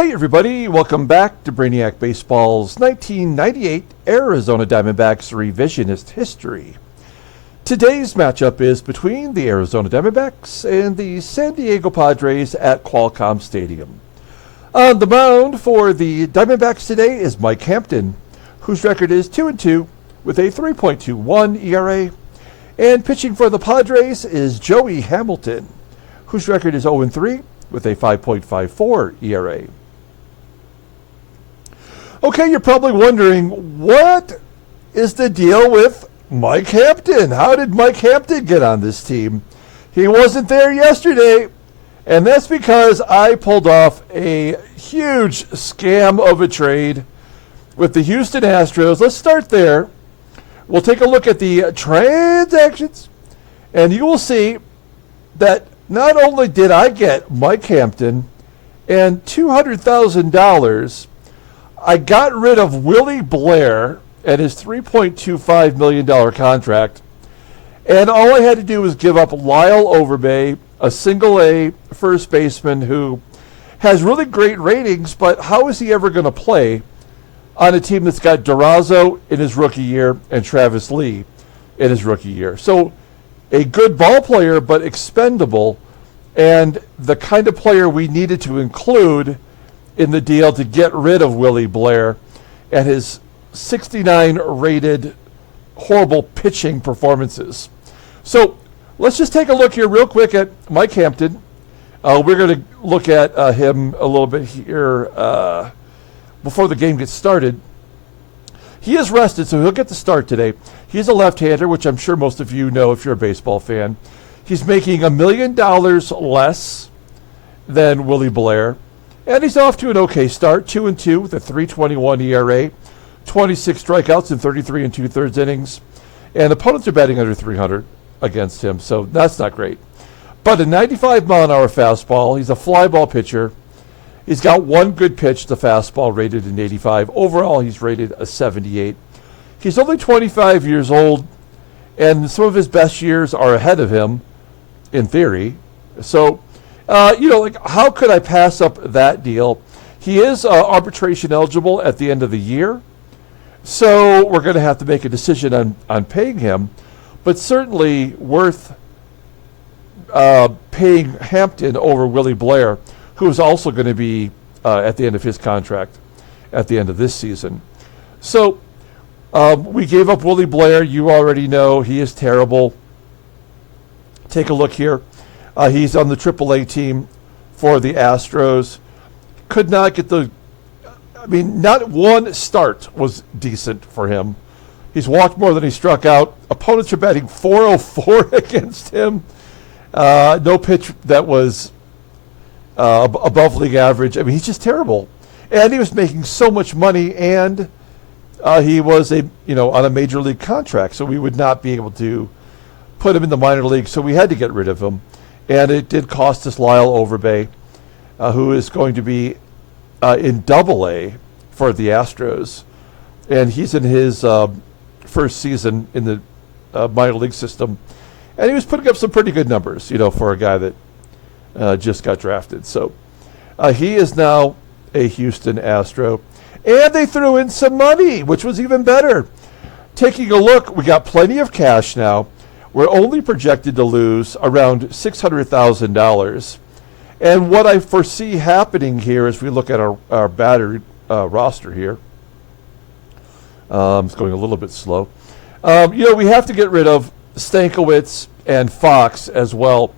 Hey everybody, welcome back to Brainiac Baseball's 1998 Arizona Diamondbacks Revisionist History. Today's matchup is between the Arizona Diamondbacks and the San Diego Padres at Qualcomm Stadium. On the mound for the Diamondbacks today is Mike Hampton, whose record is 2-2 with a 3.21 ERA. And pitching for the Padres is Joey Hamilton, whose record is 0-3 with a 5.54 ERA. Okay, you're probably wondering, what is the deal with Mike Hampton? How did Mike Hampton get on this team? He wasn't there yesterday, and that's because I pulled off a huge scam of a trade with the Houston Astros. Let's start there. We'll take a look at the transactions, and you will see that not only did I get Mike Hampton and $200,000, I got rid of Willie Blair and his $3.25 million contract, and all I had to do was give up Lyle Overbay, a single-A first baseman who has really great ratings, but how is he ever going to play on a team that's got DURAZO in his rookie year and Travis Lee in his rookie year? So a good ball player, but expendable, and the kind of player we needed to include in the deal to get rid of Willie Blair and his 69 rated horrible pitching performances. So let's just take a look here real quick at Mike Hampton. We're going to look at him a little bit here before the game gets started. He is rested, so he'll get the start today. He's a left-hander, which I'm sure most of you know if you're a baseball fan. He's making $1 million less than Willie Blair. And he's off to an okay start, 2-2 with a 3.21 ERA, 26 strikeouts in 33 2/3 innings. And opponents are batting under 300 against him, so that's not great. But a 95-mile-an-hour fastball. He's a fly ball pitcher. He's got one good pitch, the fastball, rated an 85. Overall, he's rated a 78. He's only 25 years old, and some of his best years are ahead of him, in theory. So, how could I pass up that deal? He is arbitration eligible at the end of the year, so we're going to have to make a decision on paying him, but certainly worth paying Hampton over Willie Blair, who is also going to be at the end of his contract at the end of this season. So we gave up Willie Blair. You already know he is terrible. Take a look here. He's on the AAA team for the Astros. Could not get not one start was decent for him. He's walked more than he struck out. Opponents are batting .404 against him. No pitch that was above league average. I mean, he's just terrible. And he was making so much money, and he was on a major league contract, so we would not be able to put him in the minor league, so we had to get rid of him. And it did cost us Lyle Overbay, who is going to be in Double-A for the Astros. And he's in his first season in the minor league system. And he was putting up some pretty good numbers, for a guy that just got drafted. So he is now a Houston Astro. And they threw in some money, which was even better. Taking a look, we got plenty of cash now. We're only projected to lose around $600,000. And what I foresee happening here as we look at our battery roster here, it's going a little bit slow. We have to get rid of Stankiewicz and Fox as well.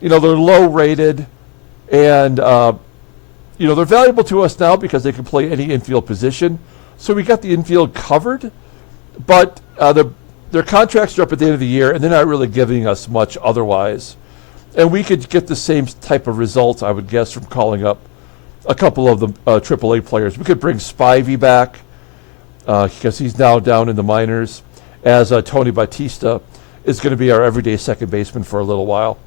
They're low rated, and they're valuable to us now because they can play any infield position. So we got the infield covered, but their contracts are up at the end of the year, and they're not really giving us much otherwise. And we could get the same type of results, I would guess, from calling up a couple of the AAA players. We could bring Spivey back because he's now down in the minors, as Tony Batista is going to be our everyday second baseman for a little while.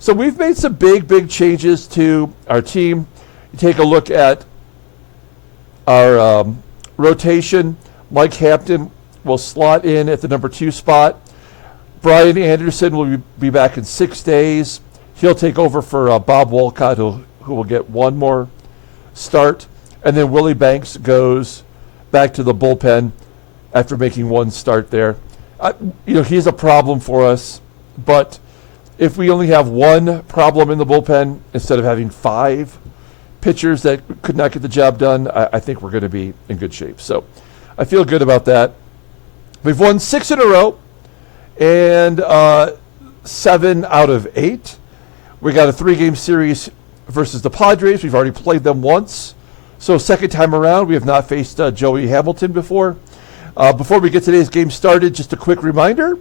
So we've made some big changes to our team. You take a look at our rotation. Mike Hampton will slot in at the number 2 spot. Brian Anderson will be back in 6 days. He'll take over for Bob Walcott, who will get one more start, and then Willie Banks goes back to the bullpen after making one start there. He's a problem for us, but if we only have one problem in the bullpen instead of having 5 pitchers that could not get the job done, I think we're going to be in good shape. So I feel good about that. We've won 6 in a row and 7 out of 8. We got a 3-game series versus the Padres. We've already played them once. So second time around, we have not faced Joey Hamilton before. Before we get today's game started, just a quick reminder.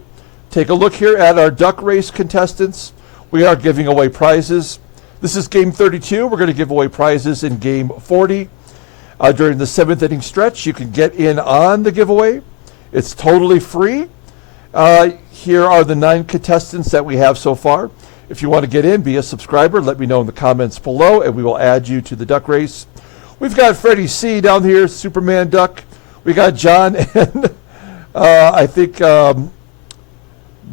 Take a look here at our duck race contestants. We are giving away prizes. This is game 32. We're going to give away prizes in game 40. During the 7th inning stretch, you can get in on the giveaway. It's totally free. Here are the 9 contestants that we have so far. If you want to get in, be a subscriber. Let me know in the comments below, and we will add you to the duck race. We've got Freddie C. down here, Superman Duck. We got John, and I think that's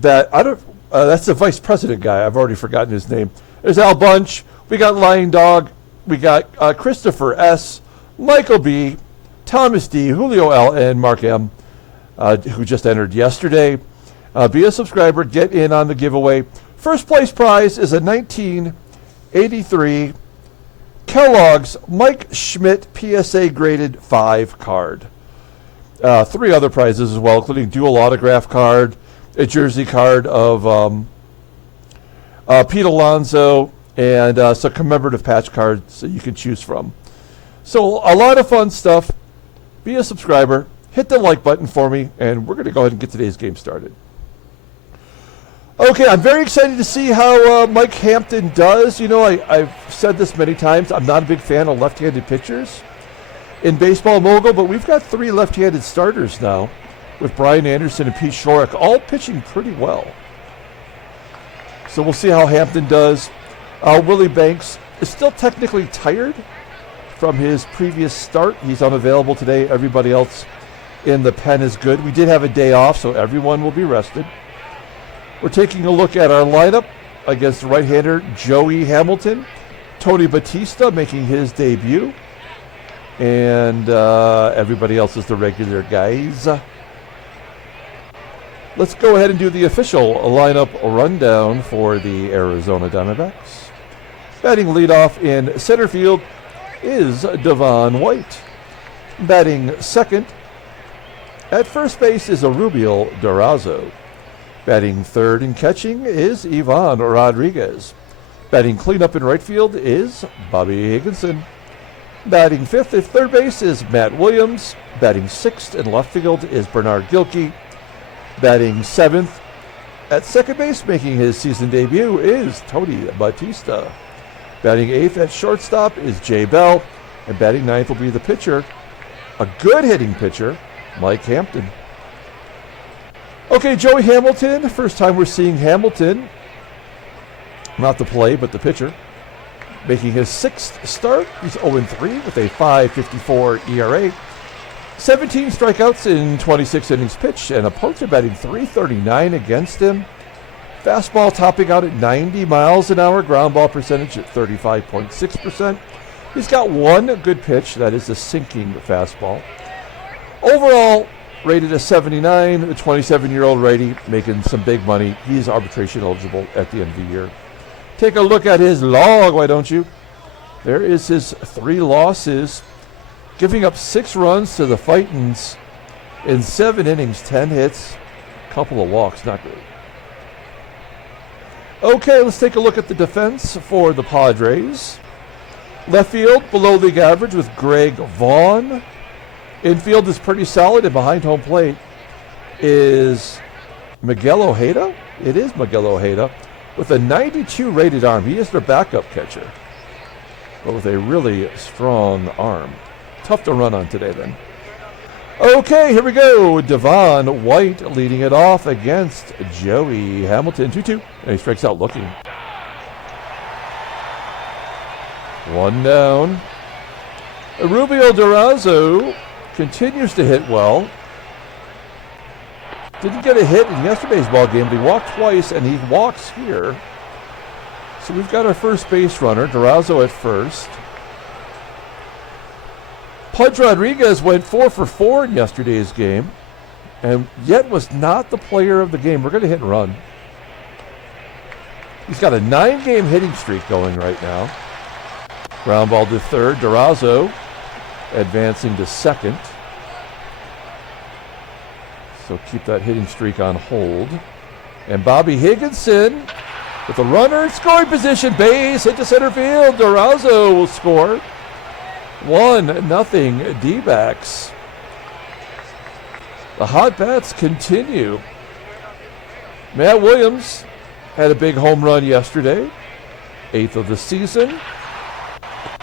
the vice president guy. I've already forgotten his name. There's Al Bunch. We got Lion Dog. We got Christopher S., Michael B., Thomas D., Julio L., and Mark M., who just entered yesterday. Be a subscriber. Get in on the giveaway. First place prize is a 1983 Kellogg's Mike Schmidt PSA graded 5 card. 3 other prizes as well, including dual autograph card, a jersey card of Pete Alonso, and some commemorative patch cards that you can choose from. So a lot of fun stuff. Be a subscriber. Hit the like button for me, and we're going to go ahead and get today's game started. Okay, I'm very excited to see how Mike Hampton does. I've said this many times. I'm not a big fan of left-handed pitchers in Baseball Mogul, but we've got 3 left-handed starters now with Brian Anderson and Pete Shorrock, all pitching pretty well. So we'll see how Hampton does. Willie Banks is still technically tired from his previous start. He's unavailable today. Everybody else in the pen is good. We did have a day off, so everyone will be rested. We're taking a look at our lineup against right-hander Joey Hamilton. Tony Batista making his debut. And everybody else is the regular guys. Let's go ahead and do the official lineup rundown for the Arizona Diamondbacks. Batting leadoff in center field is Devon White. Batting second at first base is Erubiel DURAZO. Batting third and catching is Ivan Rodriguez. Batting cleanup in right field is Bobby Higginson. Batting fifth at third base is Matt Williams. Batting sixth in left field is Bernard Gilkey. Batting seventh at second base, making his season debut, is Tony Batista. Batting eighth at shortstop is Jay Bell. And batting ninth will be the pitcher, a good hitting pitcher, Mike Hampton. Okay, Joey Hamilton. First time we're seeing Hamilton. Not the play, but the pitcher. Making his sixth start. He's 0-3 with a 5.54 ERA. 17 strikeouts in 26 innings pitched, and opponents are batting .339 against him. Fastball topping out at 90 miles an hour. Ground ball percentage at 35.6%. He's got one good pitch. That is a sinking fastball. Overall, rated a 79, the 27-year-old righty making some big money. He's arbitration eligible at the end of the year. Take a look at his log, why don't you? There is his 3 losses, giving up 6 runs to the Fightins in 7 innings, 10 hits, couple of walks, not good. Okay, let's take a look at the defense for the Padres. Left field, below league average with Greg Vaughn. Infield is pretty solid, and behind home plate is Miguel Ojeda. It is Miguel Ojeda with a 92 rated arm. He is their backup catcher, but with a really strong arm. Tough to run on today then. Okay, here we go. Devon White leading it off against Joey Hamilton. 2-2, and he strikes out looking. 1 down. Erubiel DURAZO continues to hit well. Didn't get a hit in yesterday's ball game, but he walked twice, and he walks here. So we've got our first base runner, DURAZO at first. Pudge Rodriguez went 4 for 4 in yesterday's game, and yet was not the player of the game. We're going to hit and run. He's got a 9-game hitting streak going right now. Ground ball to third. DURAZO advancing to second. So keep that hitting streak on hold. And Bobby Higginson with a runner in scoring position. Base hit to center field. DURAZO will score. 1-0 D-backs. The hot bats continue. Matt Williams had a big home run yesterday. 8th of the season.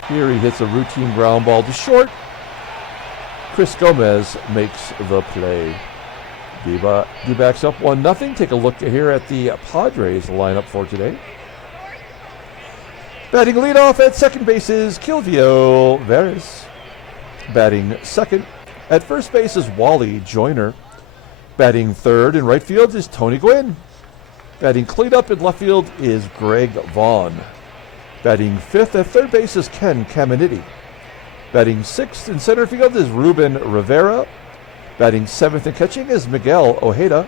Here he hits a routine ground ball to short. Chris Gomez makes the play. D-backs up 1-0. Take a look here at the Padres lineup for today. Batting leadoff at second base is Quilvio, VERAS. Batting second at first base is Wally, JOYNER. Batting third in right field is GWYNN. Batting cleanup in left field is VAUGHN. Batting fifth at third base is CAMINITI. Batting sixth in center field is Ruben, RIVERA. Batting seventh in catching is Miguel, OJEDA.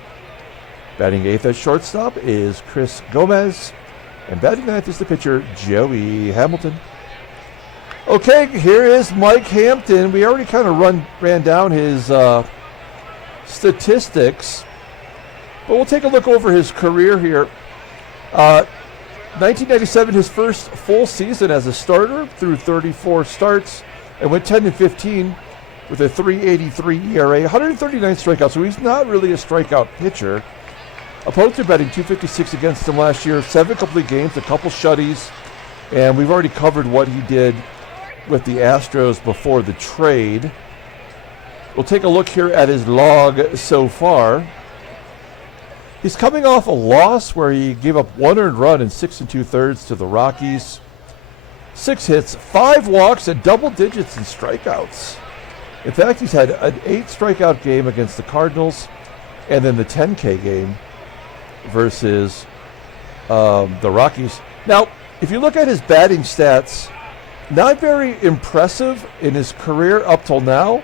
Batting eighth at shortstop is Chris Gomez. And batting ninth is the pitcher, Joey Hamilton. Okay, here is Mike Hampton. We already kind of ran down his statistics, but we'll take a look over his career here. 1997, his first full season as a starter, through 34 starts, and went 10-15 with a 3.83 ERA, 139 strikeouts. So he's not really a strikeout pitcher. Opponents are batting .256 against him last year. 7 complete games, a couple shutties, and we've already covered what he did with the Astros before the trade. We'll take a look here at his log so far. He's coming off a loss where he gave up 1 earned run in 6 2/3 to the Rockies. 6 hits, 5 walks, and double digits in strikeouts. In fact, he's had an 8 strikeout game against the Cardinals, and then the 10K game versus the Rockies. Now, if you look at his batting stats, not very impressive in his career up till now.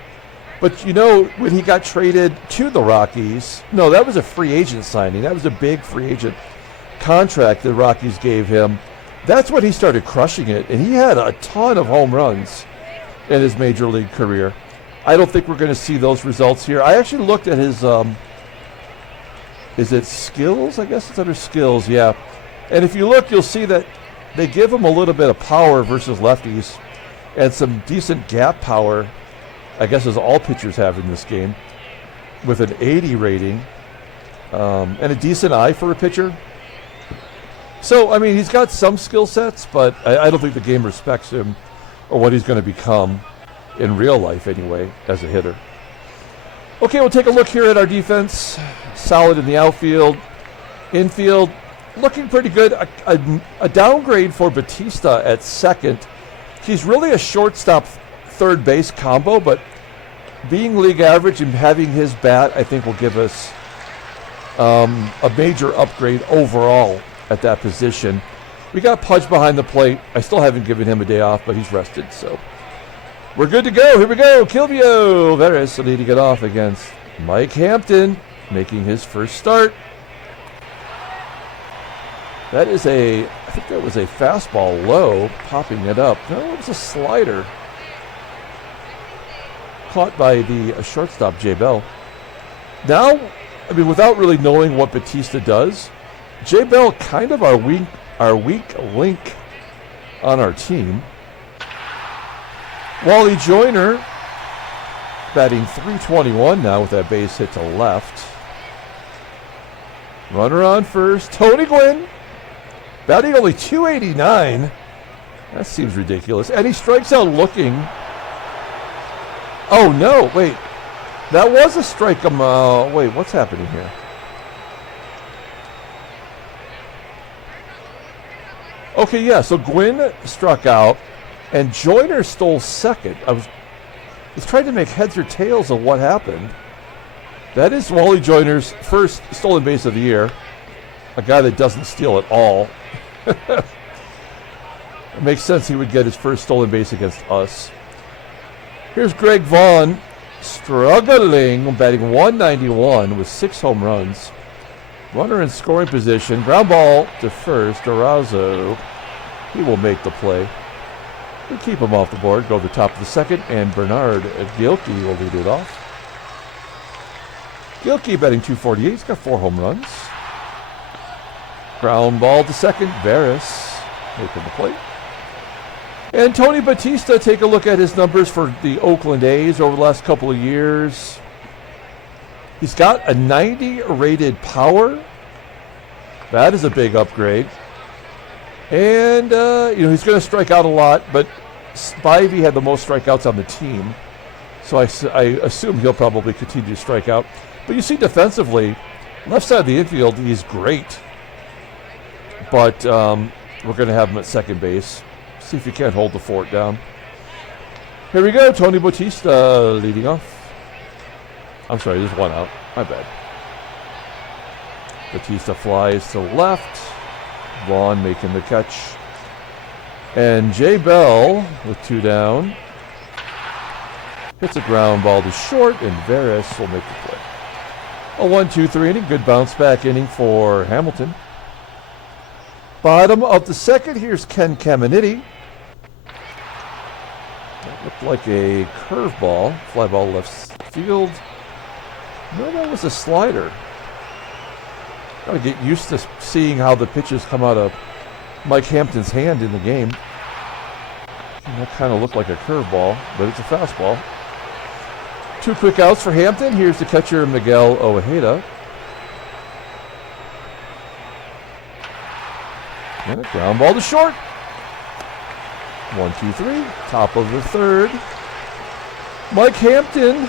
But, you know, when he got traded to the Rockies, no, that was a free agent signing. That was a big free agent contract the Rockies gave him. That's when he started crushing it. And he had a ton of home runs in his major league career. I don't think we're going to see those results here. I actually looked at his, is it skills? I guess it's under skills, yeah. And if you look, you'll see that they give him a little bit of power versus lefties and some decent gap power, I guess, as all pitchers have in this game, with an 80 rating and a decent eye for a pitcher. So, I mean, he's got some skill sets, but I don't think the game respects him or what he's going to become in real life anyway as a hitter. Okay, we'll take a look here at our defense. Solid in the outfield. Infield, looking pretty good. A downgrade for Batista at second. He's really a shortstop third base combo, but being league average and having his bat, I think, will give us a major upgrade overall at that position. We got Pudge behind the plate. I still haven't given him a day off, but he's rested, so we're good to go. Here we go. Quilvio, VERAS leading it off against Mike Hampton, making his first start. That is I think that was a fastball low, popping it up. No, it was a slider. Caught by the shortstop, J. Bell. Now, I mean, without really knowing what Batista does, J. Bell kind of our weak link on our team. Wally JOYNER batting .321 now with that base hit to left. Runner on first. GWYNN batting only .289. That seems ridiculous. And he strikes out looking. Oh, no, wait. That was a strike. Wait, what's happening here? Okay, yeah, so GWYNN struck out, and JOYNER stole second. I was trying to make heads or tails of what happened. That is Wally JOYNER's first stolen base of the year. A guy that doesn't steal at all. It makes sense he would get his first stolen base against us. Here's Greg Vaughn, struggling, batting 191 with 6 home runs. Runner in scoring position. Ground ball to first. DURAZO. He will make the play. We keep him off the board. Go to the top of the second. And Bernard GILKEY will lead it off. GILKEY batting 248. He's got 4 home runs. Ground ball to second. VERAS making the play. And Tony Batista, take a look at his numbers for the Oakland A's over the last couple of years. He's got a 90 rated power. That is a big upgrade. And, he's going to strike out a lot, but Spivey had the most strikeouts on the team. So I assume he'll probably continue to strike out. But you see defensively, left side of the infield, he's great. But we're going to have him at second base. See if he can't hold the fort down. Here we go, Tony Batista leading off. I'm sorry, there's one out. My bad. Batista flies to left. Vaughn making the catch. And Jay Bell with 2 down. Hits a ground ball to short, and VERAS will make the play. A 1-2-3 inning. Good bounce back inning for Hamilton. Bottom of the second, here's Ken CAMINITI. That looked like a curveball. Fly ball left field. No, that was a slider. Got to get used to seeing how the pitches come out of Mike Hampton's hand in the game. And that kind of looked like a curveball, but it's a fastball. 2 quick outs for Hampton. Here's the catcher, Miguel OJEDA. And a ground ball to short. 1-2-3. Top of the third. Mike Hampton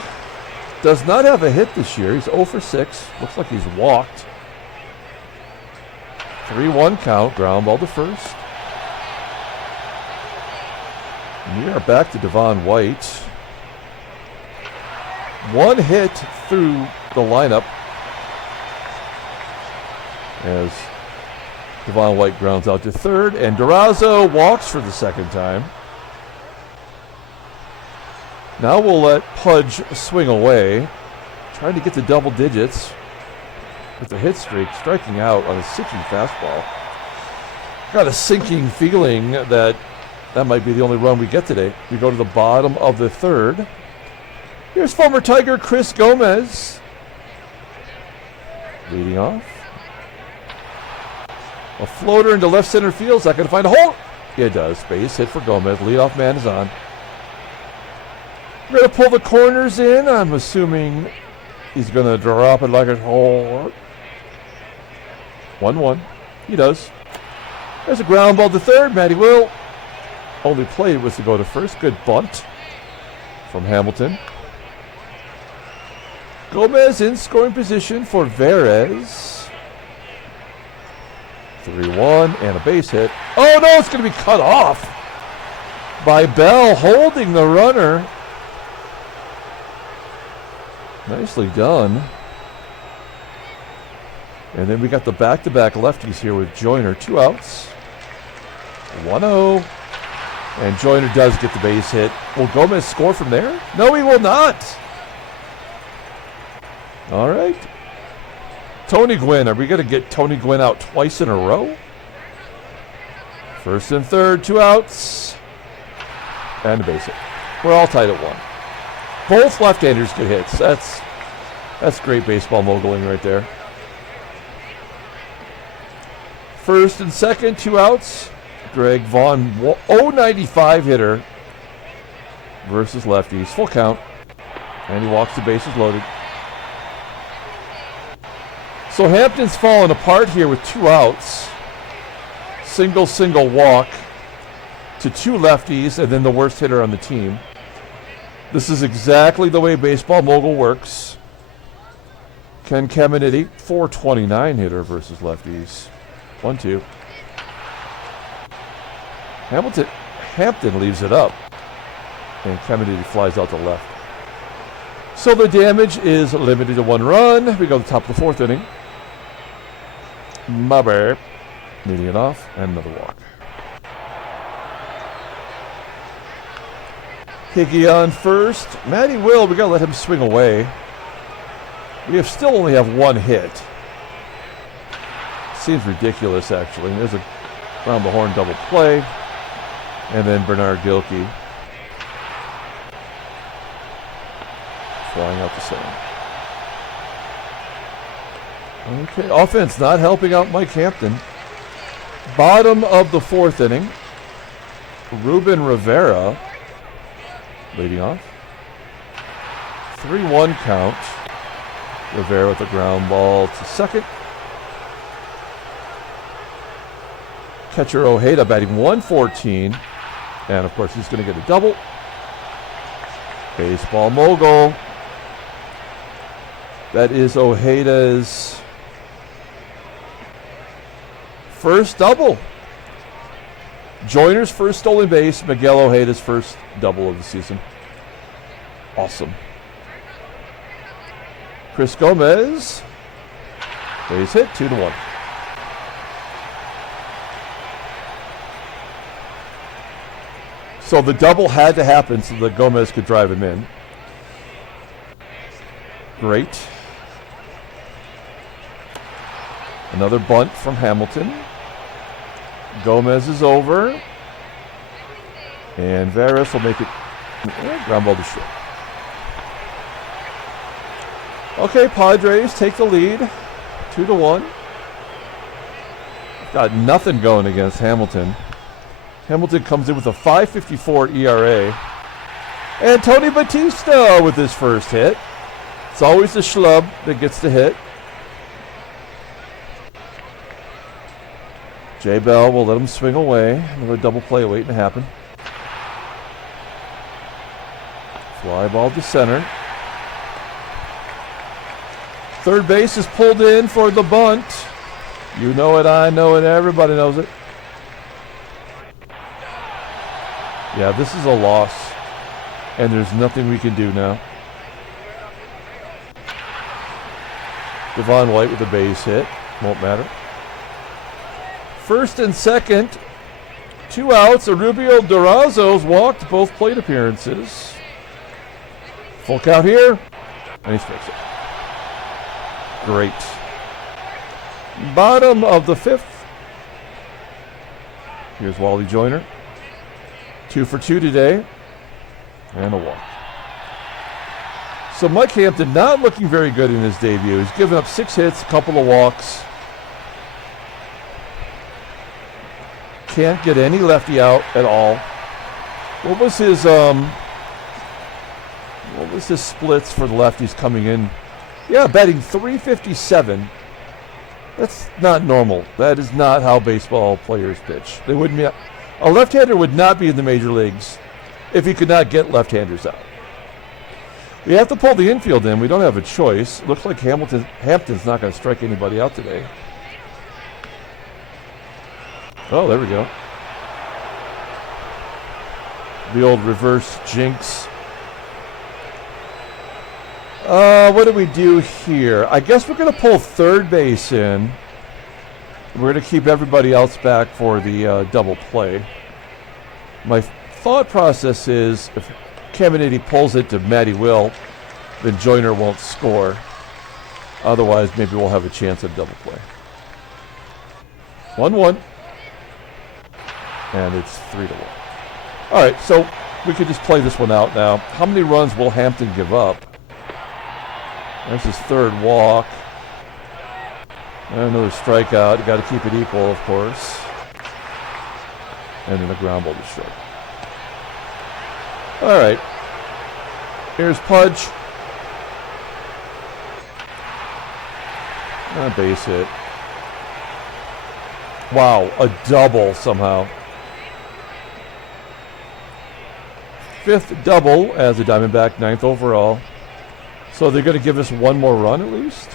does not have a hit this year. He's 0 for 6. Looks like he's walked. 3-1 count. Ground ball to first. And we are back to Devon White. 1 hit through the lineup as Devon White grounds out to third. And DURAZO walks for the second time. Now we'll let Pudge swing away. Trying to get to double digits with the hit streak, striking out on a sinking fastball. Got a sinking feeling that might be the only run we get today. We go to the bottom of the third. Here's former Tiger Chris Gomez leading off. A floater into left center field. Is that going to find a hole? It does. Base hit for Gomez. Leadoff man is on. We're going to pull the corners in. I'm assuming he's going to drop it like a hole. 1-1. He does. There's a ground ball to third. Matty Will. Only play was to go to first. Good bunt from Hamilton. Gomez in scoring position for VERAS. 3-1 and a base hit. Oh no, it's going to be cut off by Bell holding the runner. Nicely done. And then we got the back-to-back lefties here with JOYNER. 2 outs. 1-0. And JOYNER does get the base hit. Will Gomez score from there? No, he will not. All right. Tony Gwynn. Are we going to get Tony Gwynn out twice in a row? First and third, 2 outs. And a base hit. We're all tied at 1. Both left-handers get hits. That's great baseball moguling right there. First and second, 2 outs. Greg Vaughn, 0.95 hitter versus lefties. Full count. And he walks the bases loaded. So Hampton's falling apart here with 2 outs. Single walk to 2 lefties and then the worst hitter on the team. This is exactly the way baseball mogul works. Ken CAMINITI, 429 hitter versus lefties. 1-2. Hampton leaves it up. And CAMINITI flies out to left. So the damage is limited to 1 run. We go to the top of the 4th inning. Mubber leading it off, and another walk. Higgy on first. Matty Will, we got to let him swing away. We still only have one hit. Seems ridiculous, actually. There's a round the horn double play. And then Bernard Gilkey flying out the center. Okay, offense not helping out Mike Hampton. Bottom of the fourth inning. Ruben Rivera leading off. 3-1 count. Rivera with a ground ball to second. Catcher Ojeda batting 114. And of course he's going to get a double. Baseball mogul. That is Ojeda's first double. Joyner's first stolen base. Miguel Ojeda's first double of the season. Awesome. Chris Gomez. Base hit, 2-1. So the double had to happen so that Gomez could drive him in. Great. Another bunt from Hamilton. Gomez is over. And VERAS will make it ground ball to short. Okay, Padres take the lead. 2-1. Got nothing going against Hamilton. Hamilton comes in with a 5.54 ERA. And Tony Batista with his first hit. It's always the schlub that gets the hit. J. Bell will let him swing away. Another double play waiting to happen. Fly ball to center. Third base is pulled in for the bunt. You know it, I know it, everybody knows it. Yeah, this is a loss, and there's nothing we can do now. Devon White with a base hit. Won't matter. First and second, 2 outs. Erubiel, DURAZO's walked both plate appearances. Full count here, and he strikes it. Great. Bottom of the fifth. Here's Wally Joyner. 2 for 2 today, and a walk. So Mike Hampton not looking very good in his debut. He's given up 6 hits, a couple of walks. Can't get any lefty out at all. What was his splits for the lefties coming in? Yeah, batting 357. That's not normal. That is not how baseball players pitch. They wouldn't be. A left-hander would not be in the major leagues if he could not get left-handers out. We have to pull the infield in. We don't have a choice. Looks like Hampton's not going to strike anybody out today. Oh, there we go. The old reverse jinx. What do we do here? I guess we're going to pull third base in. We're going to keep everybody else back for the double play. My thought process is if CAMINITI pulls it to Matty Will, then Joyner won't score. Otherwise, maybe we'll have a chance at double play. 1-1. And it's 3-1. All right, so we could just play this one out now. How many runs will Hampton give up? There's his third walk. And another strikeout. You got to keep it equal, of course. And then a ground ball to short. All right. Here's Pudge. A base hit. Wow, a double somehow. 5th double as a Diamondback, 9th overall. So they're going to give us one more run at least.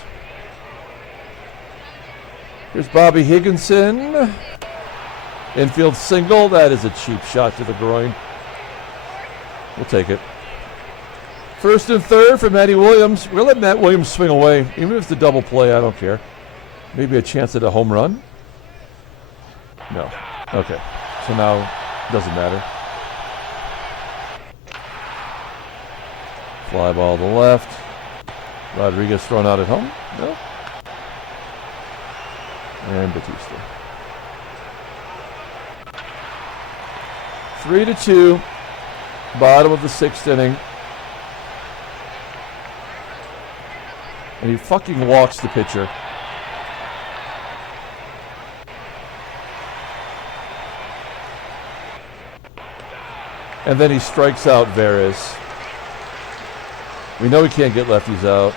Here's Bobby Higginson. Infield single. That is a cheap shot to the groin. We'll take it. First and third for Matty Williams. We'll let Matt Williams swing away. Even if it's a double play, I don't care. Maybe a chance at a home run? No. Okay. So now it doesn't matter. Fly ball to the left. Rodriguez thrown out at home. No. And Batista. 3-2. Bottom of the 6th inning. And he fucking walks the pitcher. And then he strikes out VERAS. We know he can't get lefties out.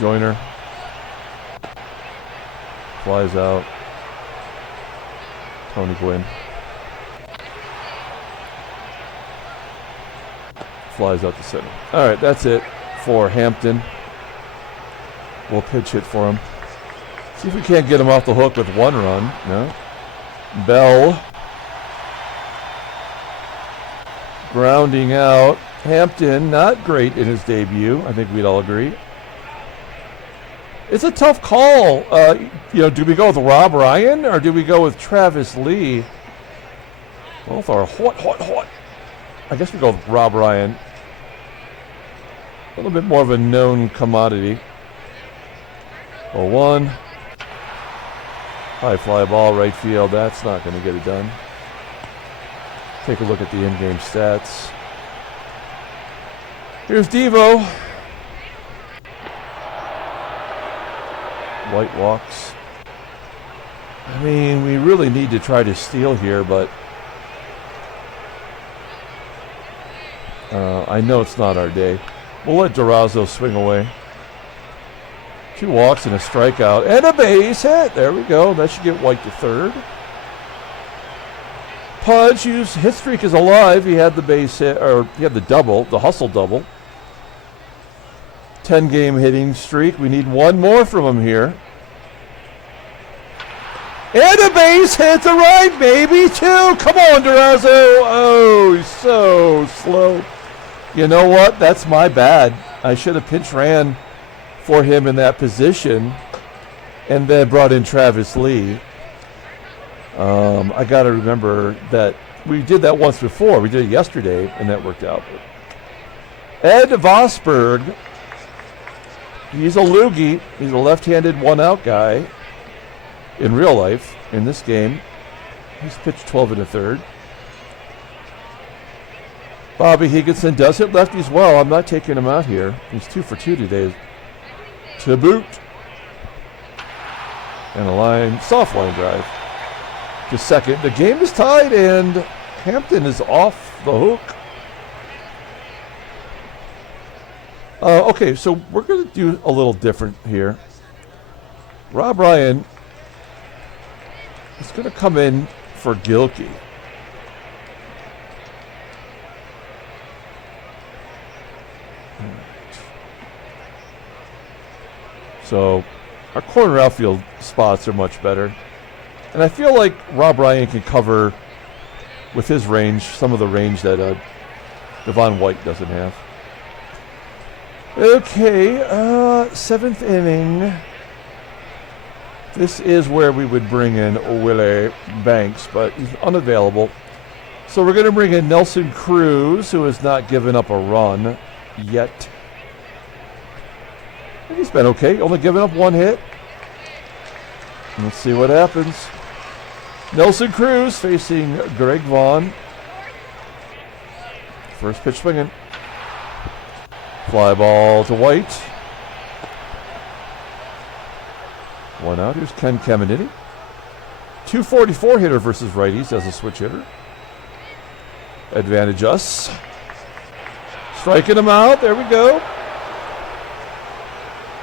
JOYNER. Flies out. Tony Gwynn. Flies out to center. All right, that's it for Hampton. We'll pitch hit for him. See if we can't get him off the hook with 1 run. No. Bell. Grounding out. Hampton, not great in his debut. I think we'd all agree. It's a tough call. Do we go with Rob Ryan or do we go with Travis Lee? Both are hot. I guess we go with Rob Ryan. A little bit more of a known commodity. 0-1. High fly ball, right field. That's not going to get it done. Take a look at the in-game stats. Here's Devo. White walks. I mean, we really need to try to steal here, but I know it's not our day. We'll let DURAZO swing away. 2 walks and a strikeout and a base hit. There we go. That should get White to third. Pudge, his hit streak is alive. He had the base hit, or he had the double, the hustle double. 10-game hitting streak. We need 1 more from him here. And a base hit to right, baby. 2. Come on, DURAZO. Oh, he's so slow. You know what? That's my bad. I should have pinch ran for him in that position and then brought in Travis Lee. I got to remember that we did that once before. We did it yesterday, and that worked out. Ed Vosberg, he's a loogie. He's a left-handed one-out guy in real life. In this game, he's pitched 12 1/3. Bobby Higginson does hit lefties well. I'm not taking him out here. He's 2 for 2 today. To boot. And a soft line drive to second. The game is tied, and Hampton is off the hook. Okay, so we're going to do a little different here. Rob Ryan is going to come in for GILKEY. So our corner outfield spots are much better. And I feel like Rob Ryan can cover, with his range, some of the range that Devon White doesn't have. Okay, 7th inning. This is where we would bring in Willie Banks, but he's unavailable. So we're going to bring in Nelson Cruz, who has not given up a run yet. And he's been okay, only given up 1 hit. Let's see what happens. Nelson Cruz facing Greg Vaughn. First pitch swinging. Fly ball to White. 1 out. Here's Ken CAMINITI. 244 hitter versus righties as a switch hitter. Advantage us. Striking him out. There we go.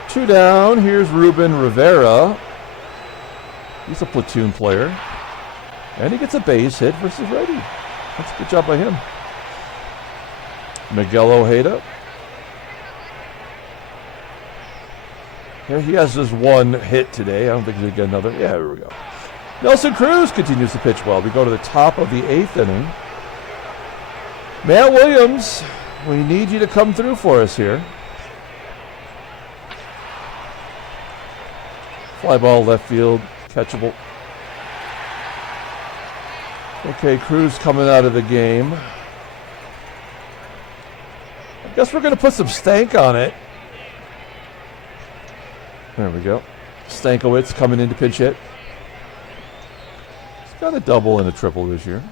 2 down. Here's Ruben Rivera. He's a platoon player. And he gets a base hit versus righty. That's a good job by him. Miguel Ojeda. Yeah, he has just 1 hit today. I don't think he's going to get another. Yeah, here we go. Nelson Cruz continues to pitch well. We go to the top of the 8th inning. Matt Williams, we need you to come through for us here. Fly ball left field, catchable. Okay, Cruz coming out of the game. Guess we're going to put some stank on it. There we go. Stankiewicz coming in to pinch hit. He's got a double and a triple this year.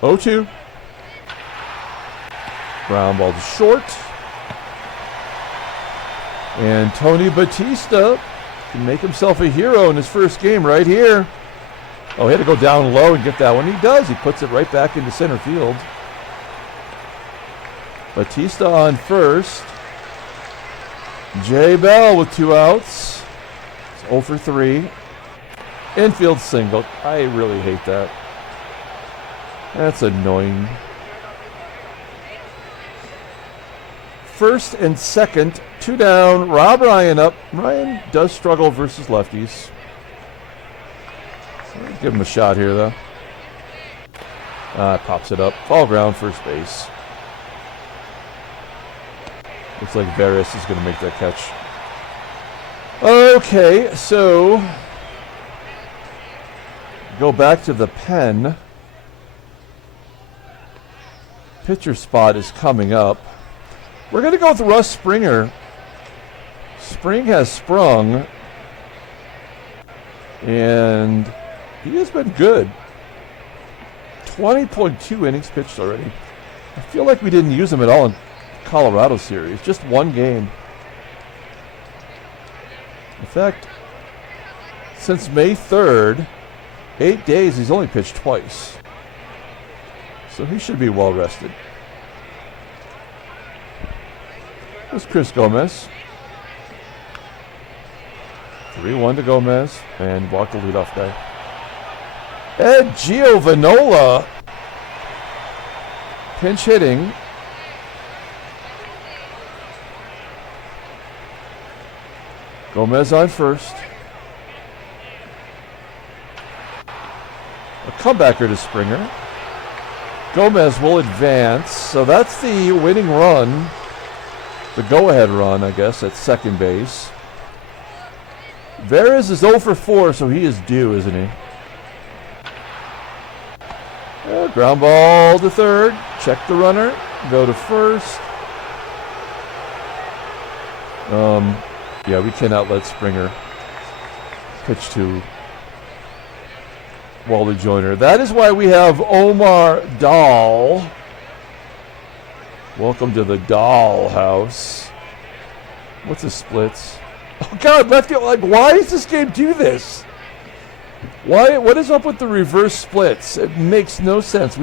0-2. Ground ball to short. And Tony Batista can make himself a hero in his first game right here. Oh, he had to go down low and get that one. He does. He puts it right back into center field. Batista on first. J. Bell with 2 outs. It's 0 for 3. Infield single. I really hate that. That's annoying. First and second, 2 down. Rob Ryan up. Ryan does struggle versus lefties. So give him a shot here, though. Pops it up. Fall ground, first base. Looks like VERAS is going to make that catch. Okay, so go back to the pen. Pitcher spot is coming up. We're going to go with Russ Springer. Spring has sprung, and he has been good. 20.2 innings pitched already. I feel like we didn't use him at all in Colorado series. Just one game. In fact, since May 3rd, 8 days, he's only pitched twice. So he should be well rested. Here's Chris Gomez. 3-1 to Gomez, and walked the leadoff guy. Ed Giovanola, pinch hitting. Gomez on first. A comebacker to Springer. Gomez will advance, so that's the winning run. The go-ahead run, I guess, at second base. VERAS is 0 for 4, so he is due, isn't he? Ground ball to third. Check the runner. Go to first. Yeah, we cannot let Springer pitch to Wally Joyner. That is why we have Omar Dahl. Welcome to the Dahl house. What's the splits? Oh God, left field. Like, why does this game do this? Why? What is up with the reverse splits? It makes no sense.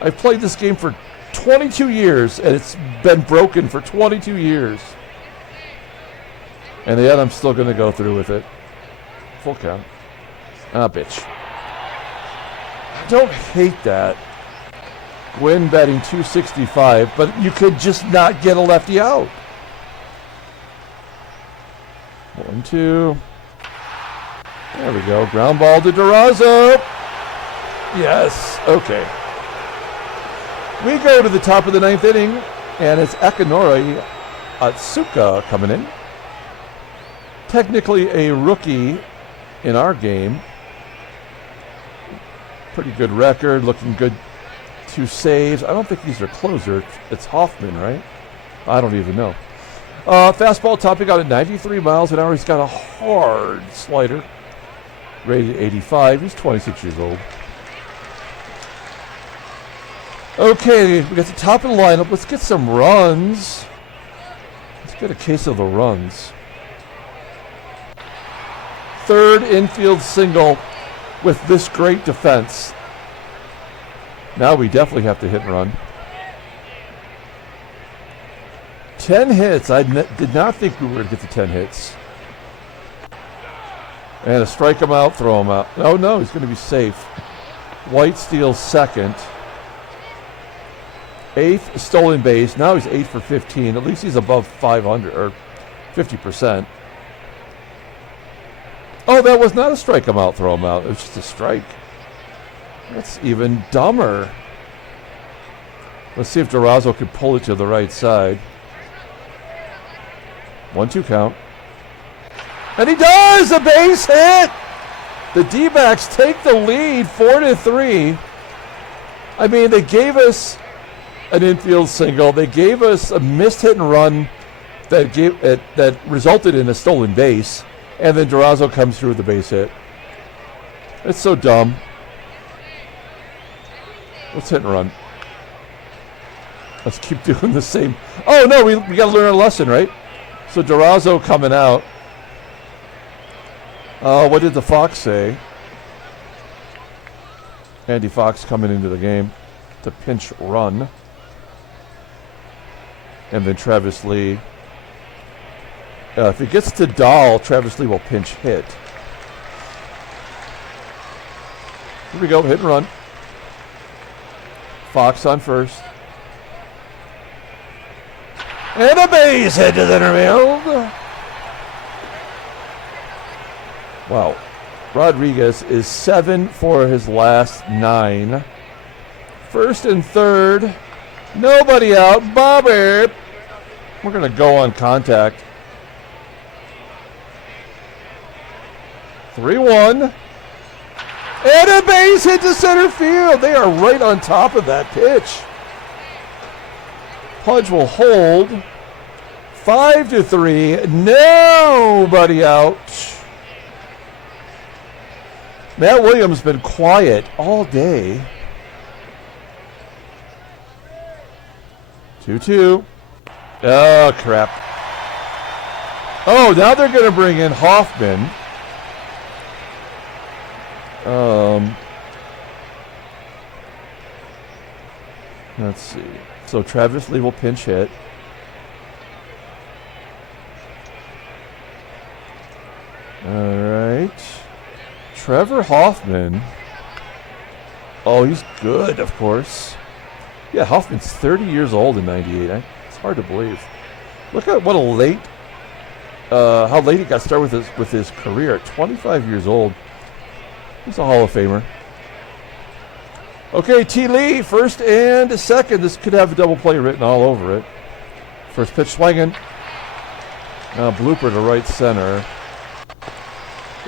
I've played this game for 22 years, and it's been broken for 22 years. And yet I'm still going to go through with it. Full count. Bitch. I don't hate that. Gwynn batting 265, but you could just not get a lefty out. 1-2. There we go. Ground ball to DURAZO. Yes. Okay. We go to the top of the 9th inning, and it's Akinori Atsuka coming in. Technically a rookie in our game. Pretty good record, looking good. 2 saves. I don't think he's their closer. It's Hoffman, right? I don't even know. Fastball topping out at 93 miles an hour. He's got a hard slider. Rated 85. He's 26 years old. Okay, we got the top of the lineup. Let's get some runs. Let's get a case of the runs. Third infield single with this great defense. Now we definitely have to hit and run. 10 hits. I did not think we were going to get to 10 hits. And a strike him out, throw him out. Oh, no, he's going to be safe. White steals second. 8th stolen base. Now he's 8 for 15. At least he's above 500 or 50%. Oh, that was not a strike him out, throw him out. It was just a strike. That's even dumber. Let's see if DURAZO can pull it to the right side. 1-2 count. And he does! A base hit! The D-backs take the lead 4-3. I mean, they gave us an infield single. They gave us a missed hit and run that resulted in a stolen base, and then DURAZO comes through with the base hit. It's so dumb. Let's hit and run. Let's keep doing the same. Oh no, we got to learn our lesson, right? So DURAZO coming out. What did the Fox say? Andy Fox coming into the game to pinch run. And then Travis Lee. If it gets to Dahl, Travis Lee will pinch hit. Here we go, hit and run. Fox on first. And a base hit to the center field. Wow. Rodriguez is 7 for his last 9. First and third. Nobody out. Bobby. We're going to go on contact. 3-1. And a base hit to center field. They are right on top of that pitch. Pudge will hold. 5-3. Nobody out. Matt Williams has been quiet all day. 2-2. Oh, crap. Oh, now they're going to bring in Hoffman. Let's see. So Travis Lee will pinch hit. All right. Trevor Hoffman. Oh, he's good, of course. Yeah, Hoffman's 30 years old in '98. It's hard to believe. Look at what a late, how late he got started with his career at 25 years old. He's a Hall of Famer. Okay, T. Lee, first and second. This could have a double play written all over it. First pitch swinging. Blooper to right center.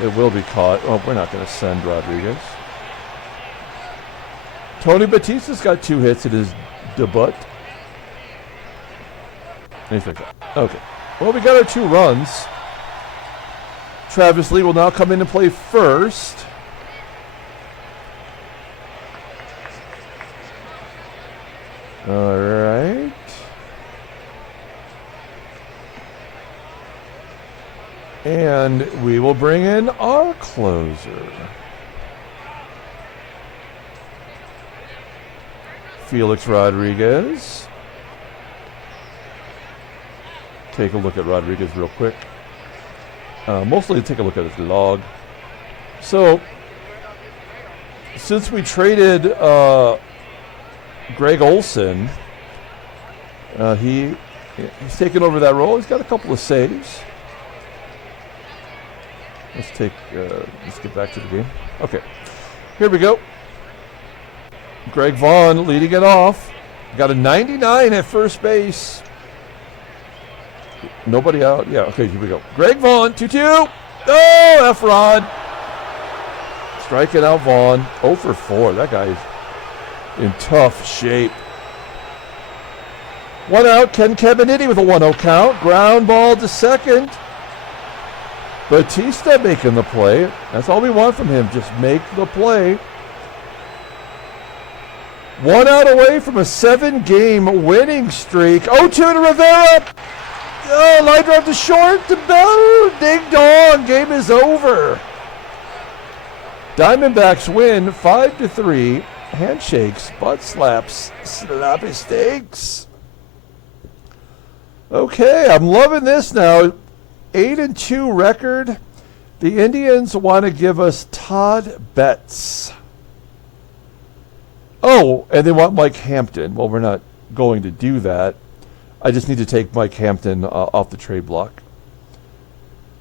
It will be caught. Oh, we're not going to send Rodriguez. Tony Batista's got 2 hits in his debut. Anything like that. Okay. Well, we got our 2 runs. Travis Lee will now come in and play first. All right. And we will bring in our closer. Felix Rodriguez. Take a look at Rodriguez real quick. Mostly take a look at his log. So, since we traded Greg Olson, he's taken over that role. He's got a couple of saves. Let's get back to the game. Okay, here we go. Greg Vaughn leading it off. Got a 99 at first base. Nobody out. Yeah, okay, here we go. Greg Vaughn, 2-2. Oh, F-Rod. Striking out Vaughn. 0 for 4. That guy's in tough shape. 1 out. Ken CAMINITI with a 1-0 count. Ground ball to second. Batista making the play. That's all we want from him. Just make the play. 1 out away from a 7-game winning streak. 0-2 to Rivera. Oh, line drive to short. To Bell. Ding dong. Game is over. Diamondbacks win 5-3. Handshakes, butt slaps, sloppy steaks. Okay, I'm loving this now. 8-2 record. The Indians want to give us Todd Betts. Oh, and they want Mike Hampton. Well, we're not going to do that. I just need to take Mike Hampton off the trade block.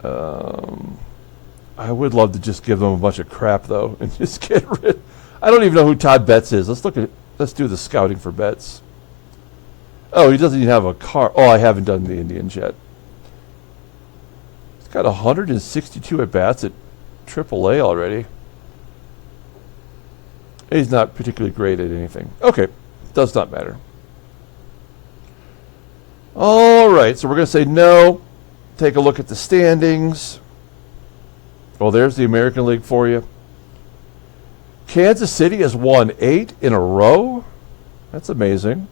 I would love to just give them a bunch of crap, though, and just get rid. I don't even know who Todd Betts is. Let's do the scouting for Betts. Oh, he doesn't even have a car. Oh, I haven't done the Indians yet. He's got 162 at-bats at AAA already. He's not particularly great at anything. Okay, does not matter. All right, so we're going to say no. Take a look at the standings. Well, there's the American League for you. Kansas City has won 8 in a row. That's amazing.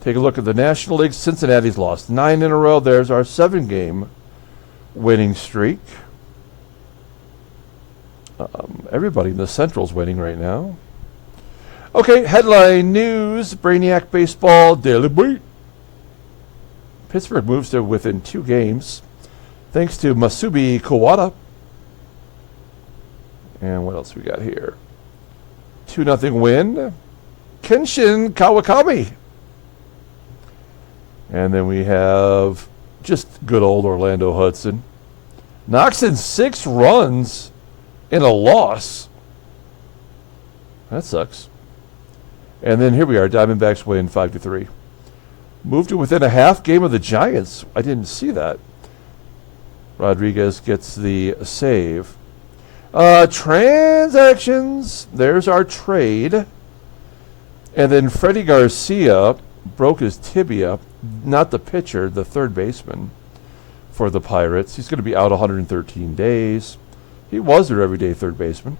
Take a look at the National League. Cincinnati's lost 9 in a row. There's our 7-game winning streak. Everybody in the Central's winning right now. Okay, headline news. Brainiac Baseball Daily Beat. Pittsburgh moves to within 2 games thanks to Masubi Kawada. And what else we got here? 2-0 win. Kenshin Kawakami. And then we have just good old Orlando Hudson. Knocks in 6 runs in a loss. That sucks. And then here we are. Diamondbacks win 5-3. Moved to within a half game of the Giants. I didn't see that. Rodriguez gets the save. Transactions. There's our trade. And then Freddie Garcia broke his tibia. Not the pitcher, the third baseman for the Pirates. He's going to be out 113 days. He was their everyday third baseman.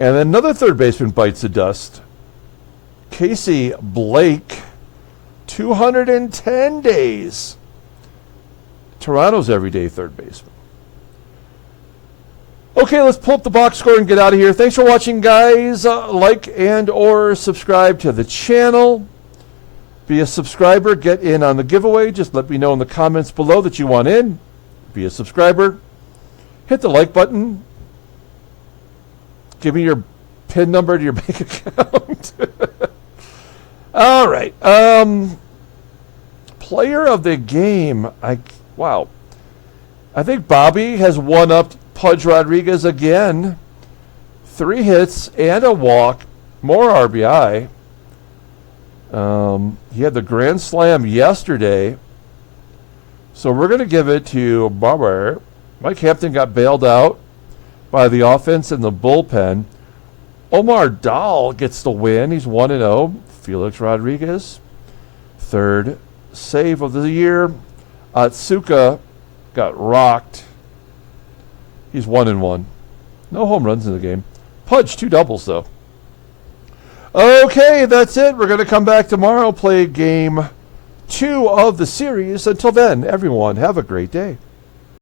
And then another third baseman bites the dust. Casey Blake, 210 days. Toronto's everyday third baseman. Okay, let's pull up the box score and get out of here. Thanks for watching, guys. Like and or subscribe to the channel. Be a subscriber. Get in on the giveaway. Just let me know in the comments below that you want in. Be a subscriber. Hit the like button. Give me your PIN number to your bank account. All right. Player of the game. Wow. I think Bobby has one-upped Pudge Rodriguez again. 3 hits and a walk. More RBI. He had the grand slam yesterday. So we're going to give it to Bobber. Mike Hampton got bailed out by the offense and the bullpen. Omar Dahl gets the win. He's 1-0. Felix Rodriguez, 3rd save of the year. Atsuka got rocked. He's 1-1. No home runs in the game. Pudge 2 doubles though. Okay, that's it. We're going to come back tomorrow, play game 2 of the series. Until then, everyone, have a great day.